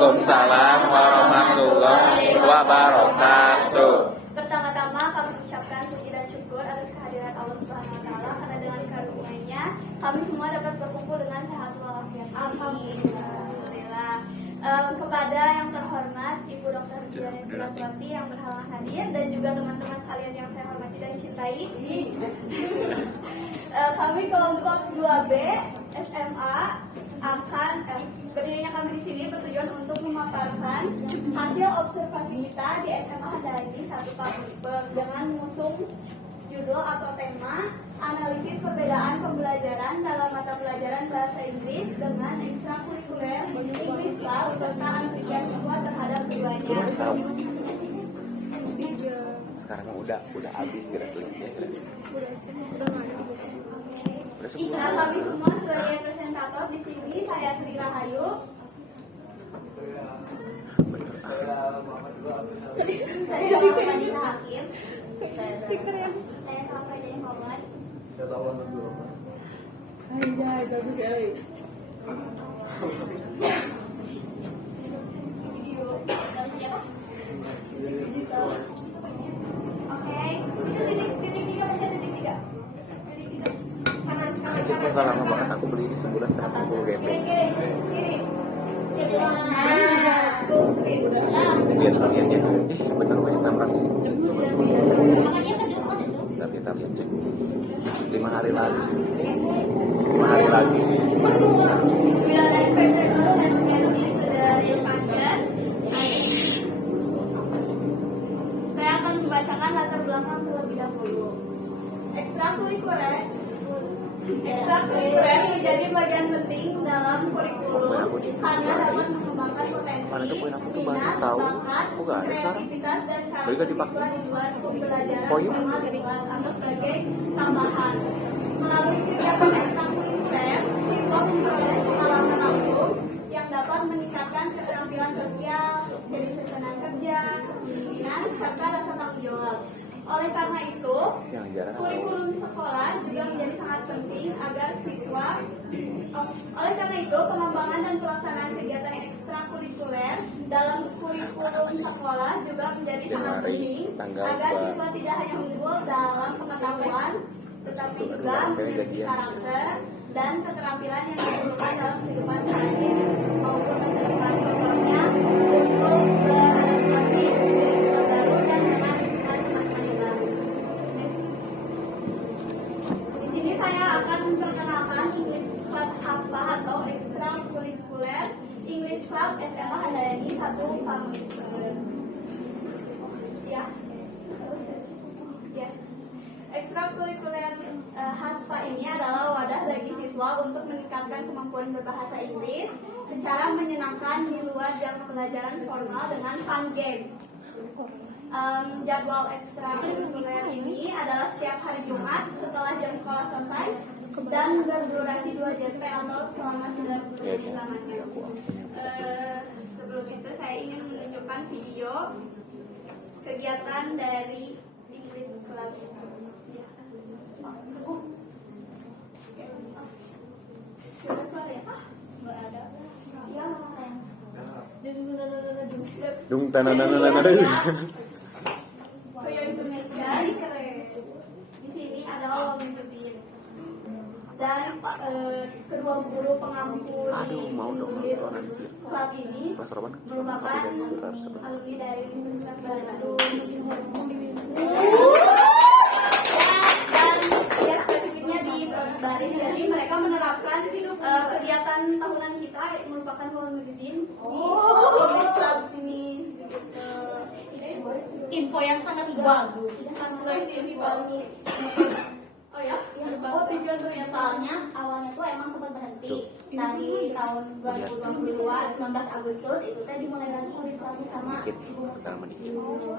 Waalaikumsalam warahmatullahi wabarakatuh. Pertama-tama kami mengucapkan puji dan syukur atas kehadiran Allah Subhanahu wa taala karena dengan karunia-Nya kami semua dapat berkumpul dengan sehat walafiat. Alhamdulillah. Kepada yang terhormat Ibu Dr. Diani Suratwati yang berhalangan hadir dan juga teman-teman sekalian yang saya hormati dan cintai. Kami kelompok 2B SMA akan berdirinya kami di sini bertujuan untuk memaparkan hasil observasi kita di SMA Handayani 1 Pamengpeuk dengan mengusung judul atau tema analisis perbedaan pembelajaran dalam mata pelajaran bahasa Inggris dengan ekstrakurikuler English Club serta antusias siswa terhadap keduanya. Sekarang udah habis kira-kira. Nah, kami semua sebagai presentator di sini, saya Sri Rahayu. Saya Vanessa Hakim. Saya Safa Jadi Muhammad. Anjay, bagus sekali. Oke, itu titik 3 baca titik 3. Itu nggak lama banget, aku beli ini sebulan 150 GP. Lihat kalian ya, bener banyak 600. Kita lihat cek. 5 hari lagi. Saya akan membacakan latar belakang terlebih dahulu. Ekstrakurikuler menjadi bagian penting dalam kurikulum karena dapat mengembangkan potensi, minat, bakat, kreativitas, dan karakter siswa di luar pembelajaran formal di kelas atau sebagai tambahan. Melalui kegiatan ekstrakurikuler, siswa memperoleh pengalaman langsung yang dapat meningkatkan keterampilan sosial, jadi kesenangan kerja, kepemimpinan, serta rasa tanggung jawab. Oleh karena itu, kurikulum sekolah juga menjadi sangat penting agar siswa. Oleh karena itu, pengembangan dan pelaksanaan kegiatan ekstrakurikuler dalam kurikulum sekolah juga menjadi sangat penting agar siswa tidak hanya unggul dalam pengetahuan, tetapi juga memiliki karakter dan keterampilan yang diperlukan dalam kehidupan sehari-hari maupun masa depan. Contohnya untuk beradaptasi dengan baru dan dengan teman-teman baru. Di sini saya akan memperkenalkan English Club HASPA atau Ekstrakurikuler English Club SMA Handayani 1 Pamengpeuk. Ya, terus ya. Ekstrakurikuler HASPA ini adalah wadah bagi siswa untuk meningkatkan kemampuan berbahasa Inggris secara menyenangkan di luar jam pembelajaran formal dengan fun game. Jadwal ekstrakurikuler ini adalah setiap hari Jumat setelah jam sekolah selesai dan berdurasi 2 JP atau selama 90 menit lamanya. Sebelum itu saya ingin menunjukkan video kegiatan dari English Club. Ada suara ya? Nggak ada. Ya, sayang. Dung tanana. For your information, di sini adalah magazine dan kedua guru pengampu di English Club ini merupakan alumni dari Universitas Bandung. Dan ya spesifiknya di Baris, jadi mereka menerapkan kegiatan tahunan kita merupakan World Magazine di Club sini. Info yang sangat bagus. Oh ya? Oh, tujuan ternyata. Soalnya awalnya tuh emang sempat berhenti. Tadi tahun 2022 19 Agustus itu teh dimulai lagi nulis lagi sama Ibu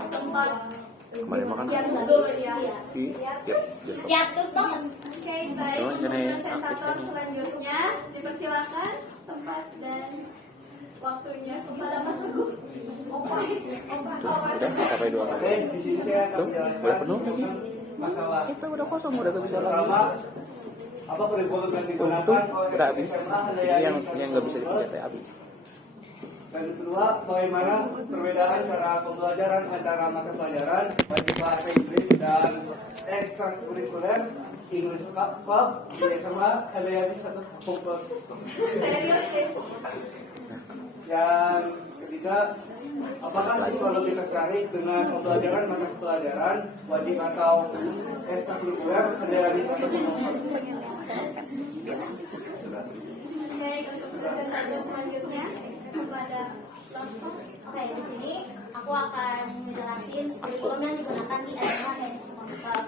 Sempat kemarin makan hiatus dulu ya. hiatus banget. Oke, baik. Untuk presentator selanjutnya dipersilakan tempat dan waktunya kepada Mas Teguh. Udah sampai 2 kali. Tuh, udah penuh lagi. Kita udah kosong, udah gak bisa lagi. Apa kurikulum yang Tuh, digunakan udah habis. Ini yang nggak bisa dipencet ya habis. Dan kedua, bagaimana perbedaan cara pembelajaran antara mata pelajaran wajib bahasa Inggris dan ekstrakurikuler English Club di SMA LDAB 1 Bogor. Yang ketiga, apakah siswa lebih tertarik dengan pembelajaran mata pelajaran wajib atau ekstrakurikuler LDAB 1 Bogor? Baik, untuk pertanyaan selanjutnya kepada Bapak. Oke, di sini aku akan menjelaskan kurikulum yang digunakan di SMA Teknik Komputer.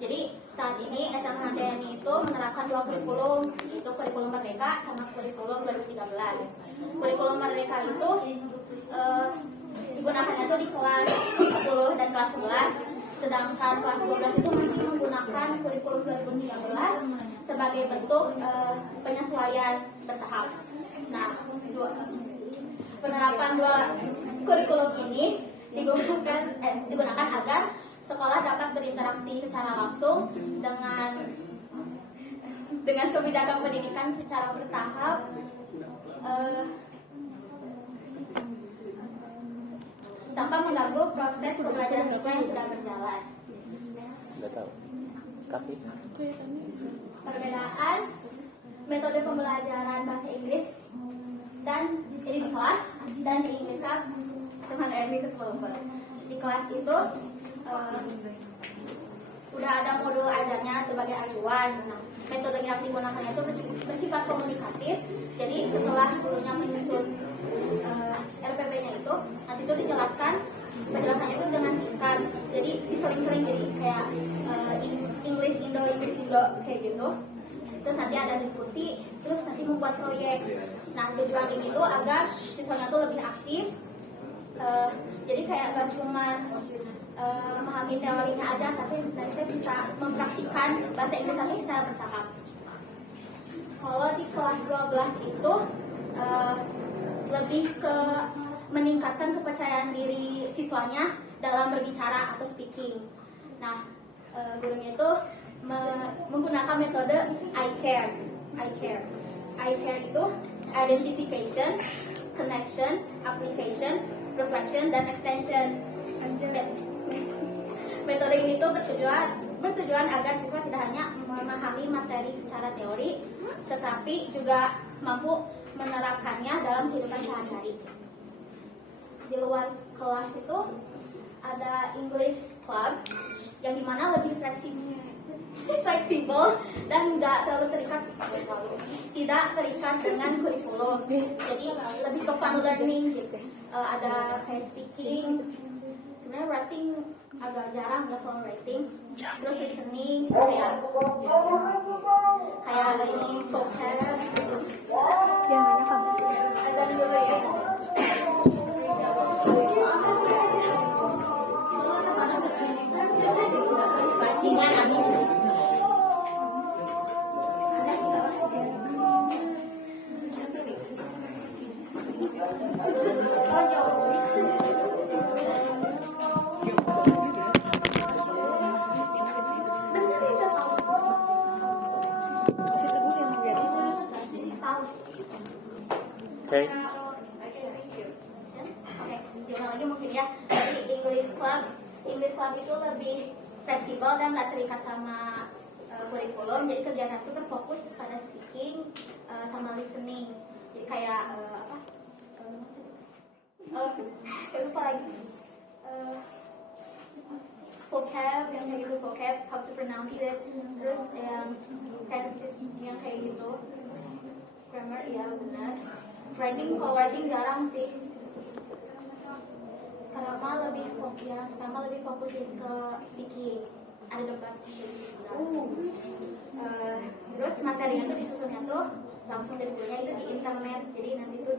Jadi saat ini SMA TNI itu menerapkan dua kurikulum, yaitu kurikulum Merdeka sama kurikulum 2013. Kurikulum Merdeka itu digunakannya itu di kelas 10 dan kelas 11, sedangkan kelas 12 itu masih menggunakan kurikulum 2013 sebagai bentuk penyesuaian bertahap. Nah, penerapan dua kurikulum ini digunakan agar sekolah dapat berinteraksi secara langsung dengan kebijakan pendidikan secara bertahap, tanpa mengganggu proses pembelajaran siswa yang sudah berjalan. Nggak tahu. Kaki. Perbedaan metode pembelajaran bahasa Inggris dan ini di kelas dan di Inggris Club sama di sekolah. Di kelas itu udah ada modul ajarnya sebagai acuan. Nah, metode yang digunakan itu bersifat komunikatif. Jadi setelah gurunya menyusun RPP-nya itu, nanti itu dijelaskan. Penjelasannya itu dengan singkat. Jadi diseling-seling jadi kayak English Indo kayak gitu. Terus nanti ada diskusi, terus nanti membuat proyek. Nah, tujuan ini tuh agar siswanya tuh lebih aktif. Jadi kayak gak cuma memahami teorinya aja, tapi nanti bisa mempraktikkan bahasa Inggris ini secara bertahap. Kalau di kelas 12 itu lebih ke meningkatkan kepercayaan diri siswanya dalam berbicara atau speaking. Nah, gurunya itu menggunakan metode I care. I care itu identification, connection, application, reflection, dan extension. Metode ini tuh bertujuan agar siswa tidak hanya memahami materi secara teori, tetapi juga mampu menerapkannya dalam kehidupan sehari-hari. Di luar kelas itu ada English Club yang dimana lebih fleksibel dan tidak terikat dengan kurikulum. Jadi lebih ke fun learning gitu. Ada kayak speaking, sebenarnya writing agak jarang ya kalau writing. Terus listening kayak ini vocab. Ada dulu ya. Oke. Diulang lagi mungkin ya. Jadi English Club itu lebih fleksibel dan nggak terikat sama kurikulum. Jadi kegiatan itu berfokus pada speaking sama listening. Jadi kayak lupa lagi. Vocab yang kayak gitu, vocab, how to pronounce it, terus yang tenses yang kayak gitu, grammar ya benar. Kalau writing jarang sih. Sekarang mah lebih fokusin ke speaking. Ada debat. Terus materinya tuh disusunnya tuh langsung dari gurunya itu di internet. Jadi nanti tuh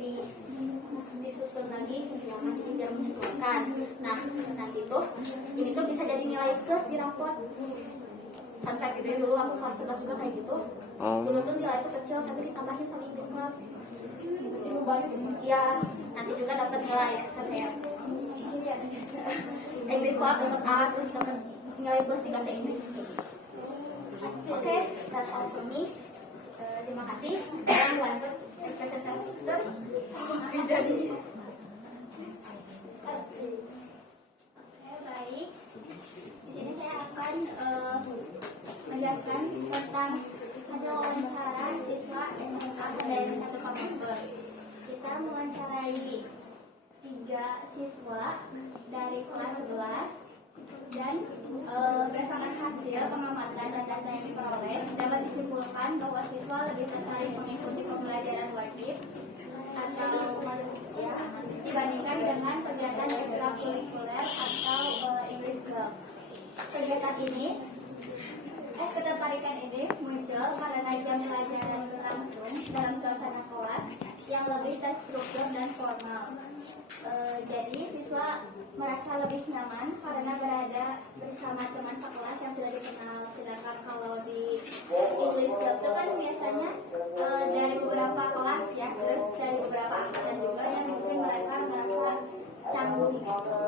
disusun lagi yang masih biar menyesuaikan. Nah, nanti tuh ini tuh bisa jadi nilai plus di rapot. Sampai gitu dulu aku kelas 11 juga kayak gitu. Dulu tuh nilai itu kecil tapi ditambahin sama English Club. Itu banyak ya. Nanti juga dapat nilai SNM. English Club dapat A, terus dapat nilai plus di bahasa Inggris. Oke, that's all for me. Terima kasih. Sekarang lanjut presentator. Oke, baik. Di sini saya akan menjelaskan tentang hasil wawancara siswa SMK Handayani 1 Pamengpeuk. Kita mewawancarai 3 siswa dari kelas 11 dan berdasarkan hasil pengamatan dan data yang diperoleh dapat disimpulkan bahwa siswa lebih tertarik mengikuti pembelajaran wajib atau ya, dibandingkan dengan kegiatan ekstrakurikuler atau English Club. Ketertarikan ini muncul karena jam pelajaran berlangsung dalam suasana kelas yang lebih terstruktur dan formal. Jadi siswa merasa lebih nyaman karena berada bersama teman sekelas yang sudah dikenal. Sedangkan kalau di English Club itu kan biasanya dari beberapa kelas ya, terus dari beberapa angkatan juga yang mungkin mereka merasa canggung gitu.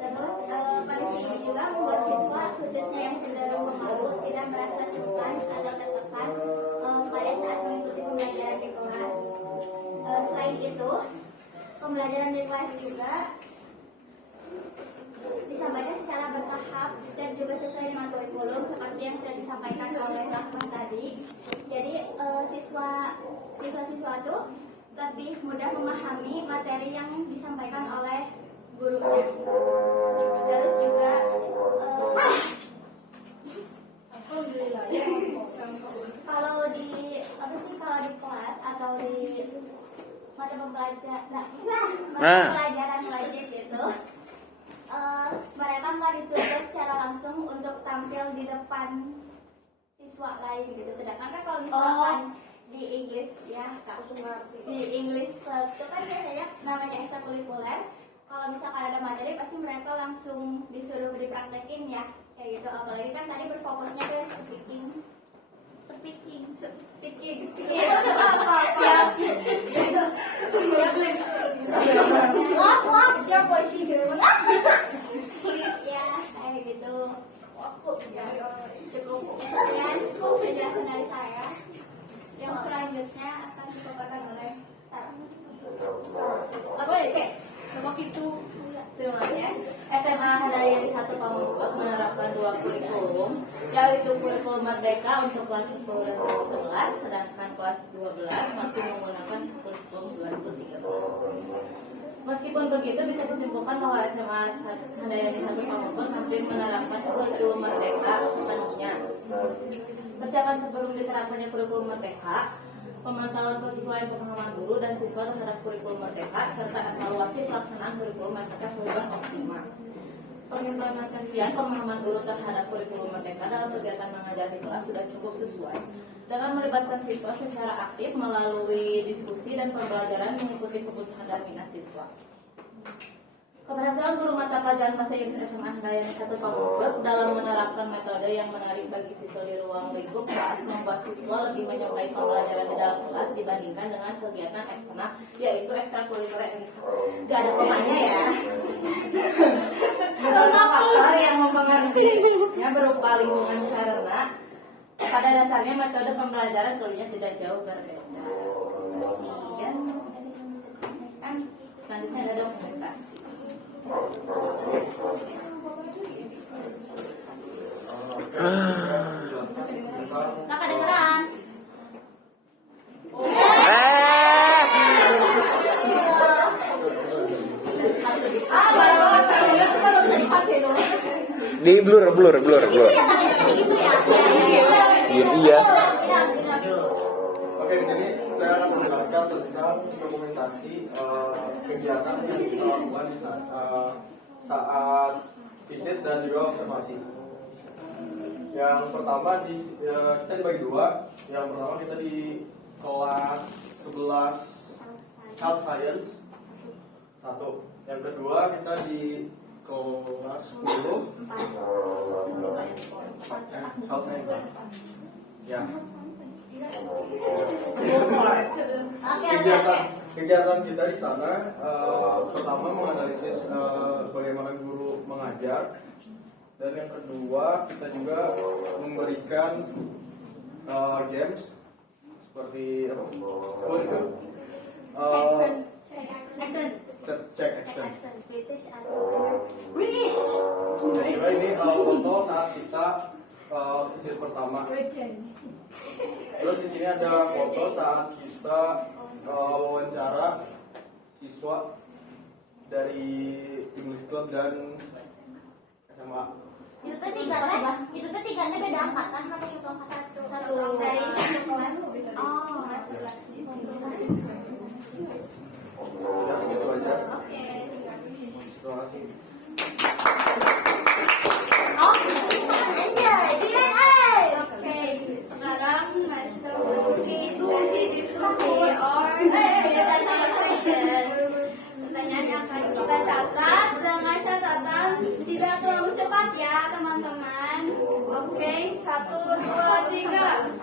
Terus kondisi ini juga membuat siswa khususnya yang cenderung pemalu tidak merasa sungkan atau tertekan pada saat mengikuti pembelajaran di kelas. Selain itu, pembelajaran di kelas juga disampaikan secara bertahap dan juga sesuai dengan kurikulum seperti yang sudah disampaikan oleh Rahman tadi. Jadi siswa-siswa itu lebih mudah memahami materi yang disampaikan oleh gurunya. Terus juga kalau di kelas atau di mata pelajaran wajib itu mereka nggak dituntut secara langsung untuk tampil di depan siswa lain gitu. Sedangkan kan kalau misalkan di English ya, di English Club itu kan biasanya namanya ekstrakurikuler. Kalau misalkan ada materi pasti mereka langsung disuruh dipraktekin ya, kayak gitu. Apalagi kan tadi berfokusnya ke speaking. Siap polisi please ya, kayak gitu. Cukup sekian penjelasan dari saya. Yang selanjutnya akan dipaparkan oleh Sarah. Apa ya kek? Memang itu semuanya. SMA Handayani 1 Pamengpeuk menerapkan 2 kurikulum, yaitu kurikulum Merdeka untuk kelas 10 dan kelas 11, sedangkan kelas 12 masih menggunakan kurikulum 2013. Meskipun begitu, bisa disimpulkan bahwa SMA Handayani 1 Pamengpeuk hampir menerapkan kurikulum Merdeka sepenuhnya. Persiapan sebelum diterapkannya kurikulum Merdeka, pemantauan penyesuaian pemahaman guru dan siswa terhadap kurikulum Merdeka, serta evaluasi pelaksanaan kurikulum Merdeka sudah optimal. Pengimplementasian pemahaman guru terhadap kurikulum Merdeka dalam kegiatan mengajar di kelas sudah cukup sesuai dengan melibatkan siswa secara aktif melalui diskusi dan pembelajaran mengikuti kebutuhan dan minat siswa. Keberhasilan guru mata pelajaran bahasa Inggris SMA Handayani 1 Pamengpeuk dalam menerapkan metode yang menarik bagi siswa di ruang lingkup kelas membuat siswa lebih menyukai pembelajaran di dalam kelas dibandingkan dengan kegiatan eksternal, yaitu ekstrakurikuler. Gak ada komanya ya. Beberapa faktor yang mempengaruhinya berupa lingkungan karena pada dasarnya metode pembelajaran keduanya tidak jauh berbeda. Kemudian selanjutnya ada dokumentasi. Nggak kedengeran. Di blur. Iya. Oke, di sini saya akan menjelaskan tentang dokumentasi kegiatan yang kita lakukan di saat visit dan juga observasi. Yang pertama kita dibagi 2. Yang pertama kita di kelas 11 Health Science 1. Yang kedua kita di kelas 10 Health Science. Ya. Kegiatan kita di sana pertama menganalisis bagaimana guru mengajar, dan yang kedua kita juga memberikan games seperti check action. Accent British atau British. Kira-kira ini foto saat kita visit pertama. Terus di sini ada foto saat kita wawancara siswa dari English Club dan SMA. itu tuh tiganya beda angkatan atau satu angkatan satu dari satu kelas. Oh, masuk kelas. Ya segitu aja. Oke. Terima kasih. Enjoy, Q&A. Oke, sekarang kita memasuki sesi diskusi or pertanyaan yang akan kita catat dengan catatan tidak terlalu cepat ya teman-teman. Oke, 1, 2, 3.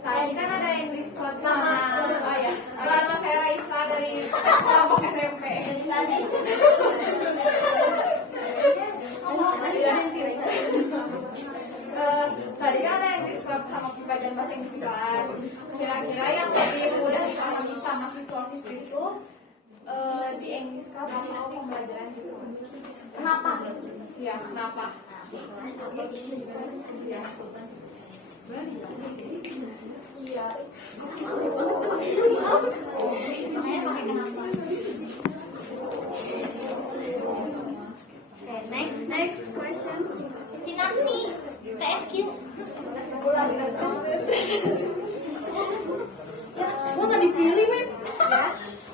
Tadi kan ada yang Discord sama Lama saya Raisa dari kelompok SMP. Tadi kan ada yang Discord sama pembelajaran bahasa Inggris di kelas. Kira-kira yang lebih mudah dipahami sama siswa-siswi itu di English Club atau pembelajaran gitu. Kenapa? Iya, kenapa? Iya. Iya. Next question. Sinasmi, PSQ. Ya, lo nggak dipilih, men.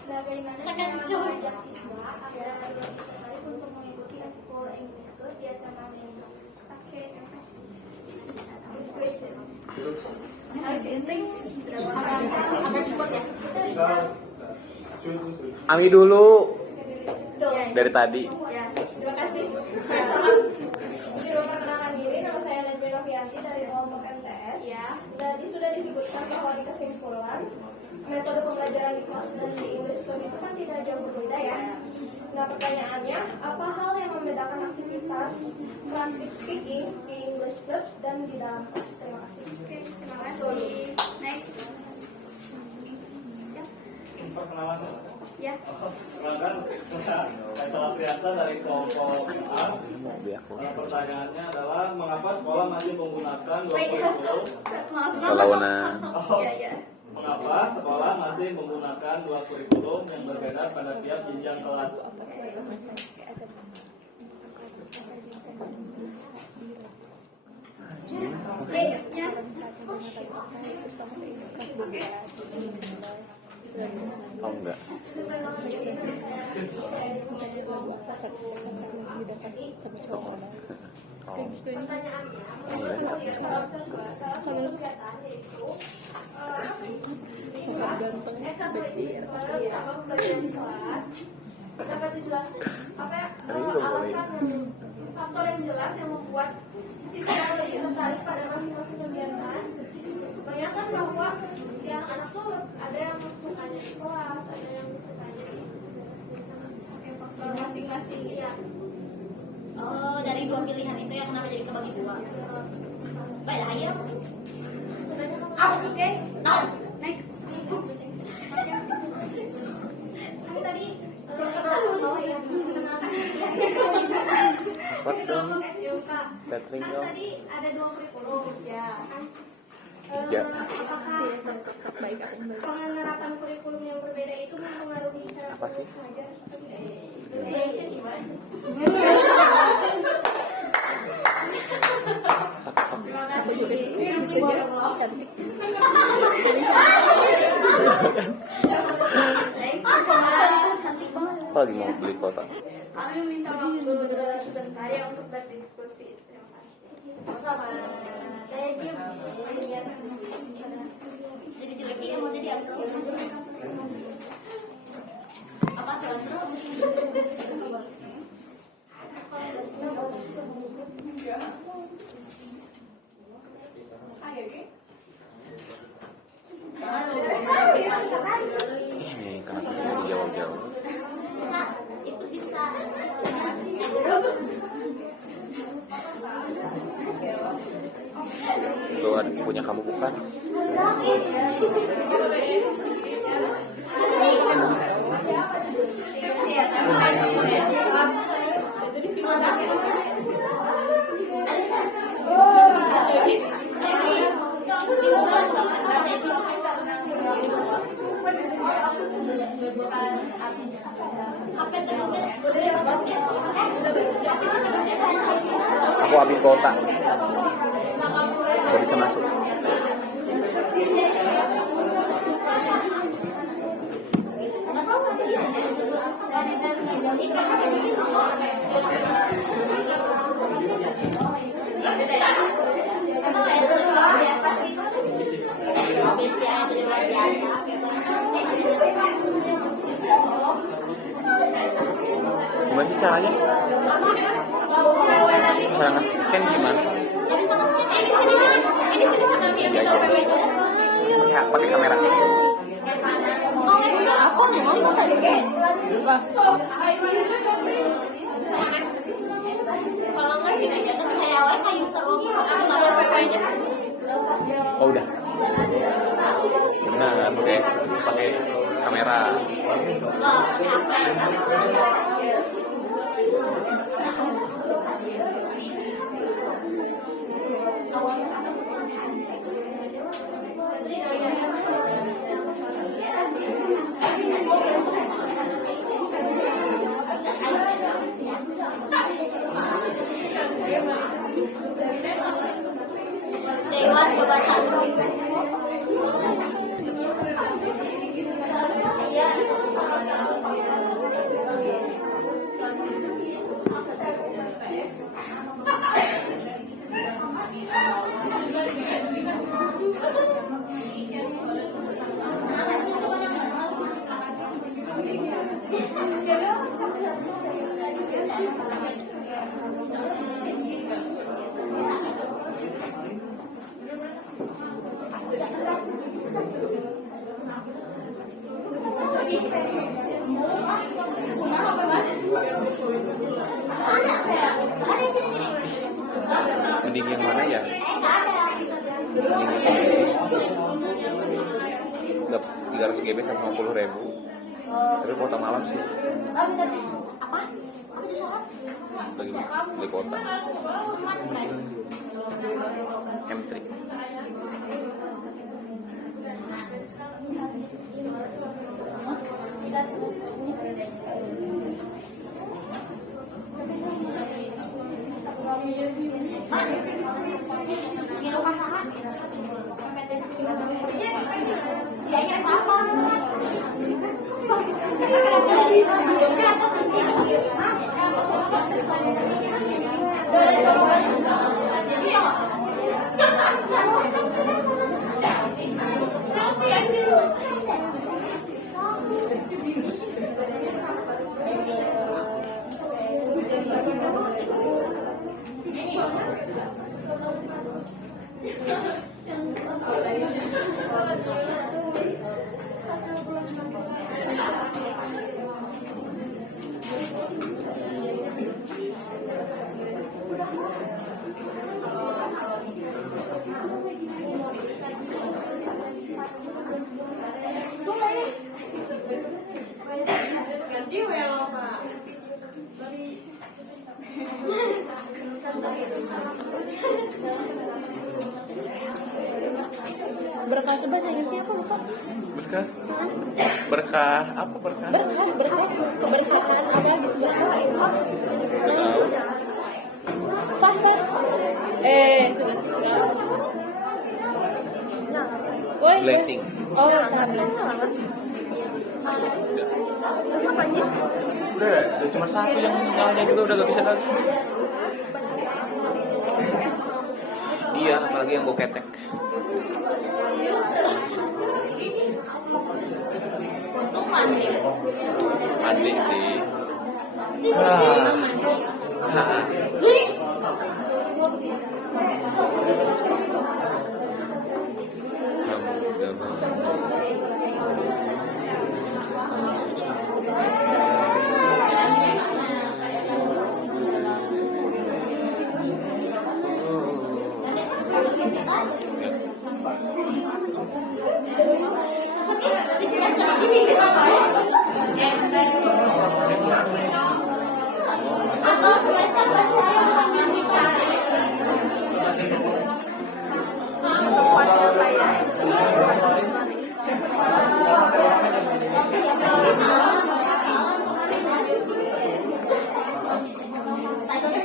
Bagaimana cara mengajak siswa agar lebih tertarik untuk mengikuti ekskul English Club di SMA Mensa? Oke, terima kasih. Ami dulu dari tadi. Ya, terima kasih. Perkenalkan diri, nama saya Najmi Novianti dari kelompok MTS. Ya. Tadi sudah disebutkan bahwa di kesimpulan metode pembelajaran di kelas dan di English Club itu kan tidak jauh berbeda ya. Nah, pertanyaannya, apa hal yang membedakan aktivitas public speaking di English Club dan di dalam kelas? Terima kasih. Oke, terima kasih. Next. Perkenalan. Ya. Perkenalkan, saya Triasa dari kelompok A. Pertanyaannya adalah mengapa sekolah masih menggunakan dua kurikulum? Kalau Mengapa sekolah masih menggunakan dua kurikulum yang berbeda pada tiap jenjang kelas? Oh enggak. Pertanyaannya, menurut kalian dalam kegiatan yaitu sama pembelajaran di kelas dapat dijelaskan apa alasan dan faktor yang jelas yang membuat siswa lebih tertarik pada masing-masing kegiatan. Bayangkan bahwa si anak-anak tuh ada yang sukanya di kelas, ada yang sukanya di faktor masing-masing. Iya. Oh, dari dua pilihan itu yang kenapa jadi kebagi dua? Baik, ayo. Apa sih, guys? Next. Tadi Cepat dong. SUK. Catering Kan dong. tadi ada dua kurikulum ya. Tiga. Apakah penerapan kurikulum yang berbeda itu mempengaruhi cara Apa sih? belajar? Duration gimana? Terima kasih. Cantik banget. Apa lagi mau beli kota? Kami meminta waktu sebentar ya untuk berdiskusi. Terima kasih. Sama. Saya diam. Jadi jelek ya mau jadi apa? Apa Ini kenapa mau jauh-jauh? Nah, itu bisa. Tuh punya kamu bukan? Aku habis kota. Kok bisa masuk? Gimana sih caranya? Cara nge-scan gimana? Ya, pakai kamera. Kalau nggak sih aja kan saya awalnya kayu serum atau PP-nya. Oh udah. Nah, pakai kamera. Lewat ke batas. Mending yang mana ya? Udah 300 GB 150.000. Tapi kuota malam sih. Lagi beli kuota. M3. Berkah itu bahasa Inggrisnya apa lupa? Berkah? Berkah apa berkah? Berkah keberkahan apa gitu berkah. Fahir. Woi. Blessing. Oh, blessing. Apa aja? Udah cuma satu yang nyalanya juga udah gak bisa lagi. Iya, apalagi yang bau ketek. Mandi sih. Di sini ini apa ya? Atau semester saya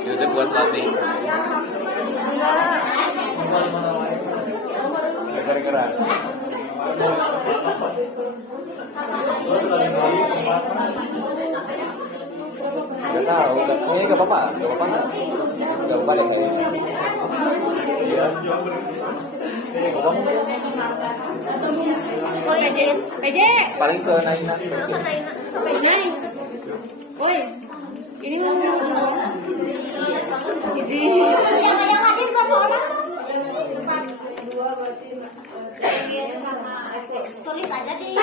Itu buat pelatih. Gara-gara. Gak tahu, kayaknya gak apa-apa, gak apa-apa nggak? Gak apa-apa deh kali. Iya. Oh ya, Eje. Paling ke Naina. Nain. Woi. Ini ngomong Izzy. yang hadir berapa orang? Tulis aja di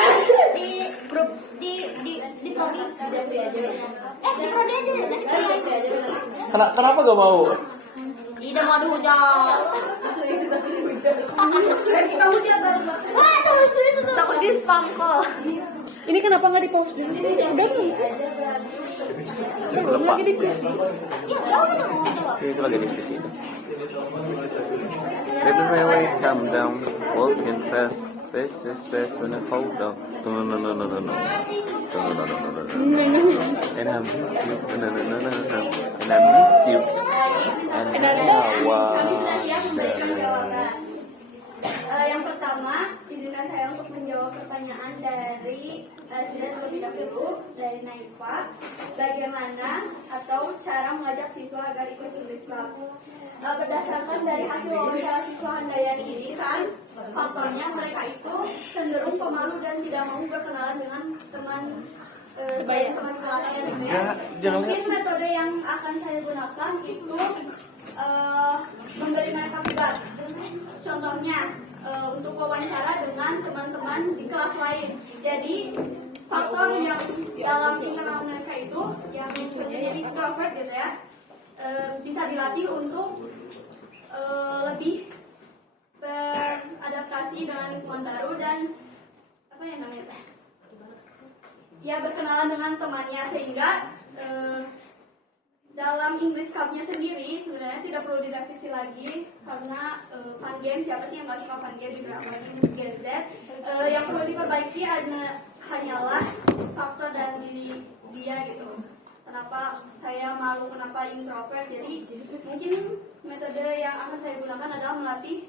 grup di prodi. Di prodi aja ngasih kalian. Kenapa gak mau? Tidak mau dihujat. Dan kita hujat baru. Wah, itu takut di spam call. Ini kenapa nggak di post dulu sih? Udah belum sih? Belum lagi diskusi. Iya, udah mau jawab. Itu lagi diskusi. Baby my way, calm down, walking fast, face is fast when I hold up. No. And I miss you, and I miss you, and I Yang pertama, izinkan saya untuk menjawab pertanyaan dari sudah terlebih dahulu dari Naifa. Bagaimana atau cara mengajak siswa agar ikut English Club? Berdasarkan dari hasil wawancara siswa Handayani ini kan, faktornya mereka itu cenderung pemalu dan tidak mau berkenalan dengan teman teman kelasnya. Mungkin metode yang akan saya gunakan itu memberi mereka bebas. Contohnya untuk wawancara dengan teman-teman di kelas lain. Jadi faktor yang dalam internal mereka itu yang menjadi introvert gitu ya, bisa dilatih untuk lebih beradaptasi dengan lingkungan baru dan apa ya namanya, ya berkenalan dengan temannya, sehingga dalam English Club-nya sendiri sebenarnya tidak perlu direvisi lagi karena fun game, siapa sih yang nggak suka fun game juga, apalagi Gen Z. Yang perlu diperbaiki hanyalah faktor dan diri dia gitu. Kenapa saya malu, kenapa introvert? Jadi mungkin metode yang akan saya gunakan adalah melatih